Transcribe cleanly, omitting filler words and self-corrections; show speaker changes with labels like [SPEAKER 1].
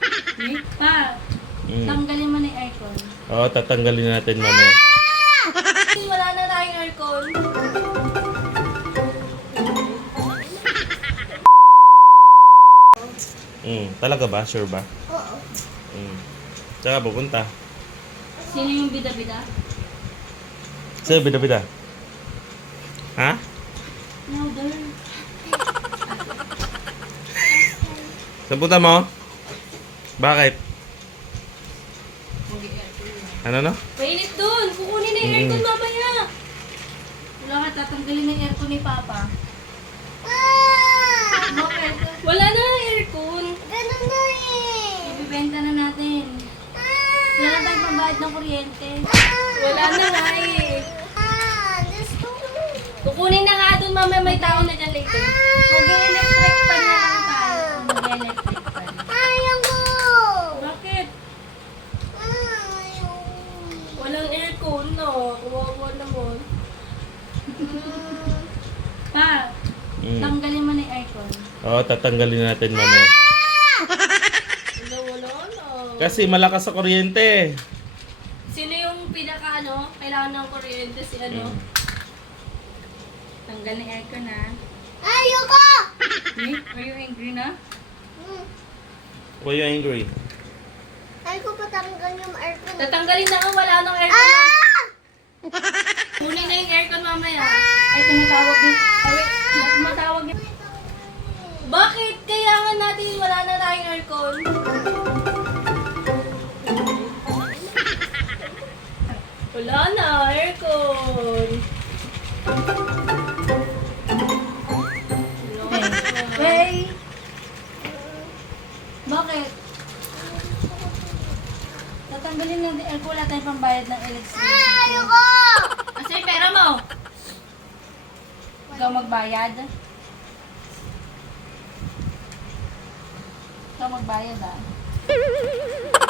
[SPEAKER 1] Pa, tanggalin mo na yung aircon.
[SPEAKER 2] Oo, tatanggalin natin mamaya.
[SPEAKER 1] Wala na tayong aircon.
[SPEAKER 2] Talaga ba? Sure ba?
[SPEAKER 3] Oo.
[SPEAKER 2] Tsaka pupunta.
[SPEAKER 1] Sino yung bida-bida?
[SPEAKER 2] Sa'yo, bida-bida. Ha?
[SPEAKER 1] Louder.
[SPEAKER 2] Saan punta mo? Bakit? Ano no?
[SPEAKER 1] Mainit dun! Kukunin na yung aircon mamaya! Wala ka, tatanggalin na yung aircon ni Papa. Bakit? Wala na ang aircon.
[SPEAKER 3] Ganun na eh.
[SPEAKER 1] Ibibenta na natin. Wala na tayong pambayad ng kuryente. Wala na nga eh.
[SPEAKER 3] Let's go.
[SPEAKER 1] Kukunin na nga dun, mamaya may tao na dyan later. Mag-electric pan na lang tayo. Mag-electric pan.
[SPEAKER 3] Ayaw ko.
[SPEAKER 1] Bakit?
[SPEAKER 3] Ayaw.
[SPEAKER 1] Walang aircon, no? Kawawa naman. Pa, tanggalin mo na yung aircon.
[SPEAKER 2] Oo, tatanggalin natin mamaya.
[SPEAKER 1] Wala na.
[SPEAKER 2] Kasi malakas sa kuryente.
[SPEAKER 1] Sino yung pinaka kailangan ng kuryente si Tanggal na yung aircon na.
[SPEAKER 3] Ayaw ko.
[SPEAKER 1] Are you angry na?
[SPEAKER 2] Why you angry?
[SPEAKER 3] Ayaw ko patanggal yung aircon.
[SPEAKER 1] Tatanggalin na nga, wala nang aircon. Kunin na yung aircon mamaya. Ay, tumatawag yung... wait, tumatawag yung... Bakit? Kailangan natin, wala na tayong aircon. Wala na, aircon. Hey! Bakit? Tatanggalin lang din aircon, wala tayong pambayad ng electricity.
[SPEAKER 3] Ayaw ko.
[SPEAKER 1] Asa yung pera mo? Ikaw magbayad? Ikaw magbayad ah.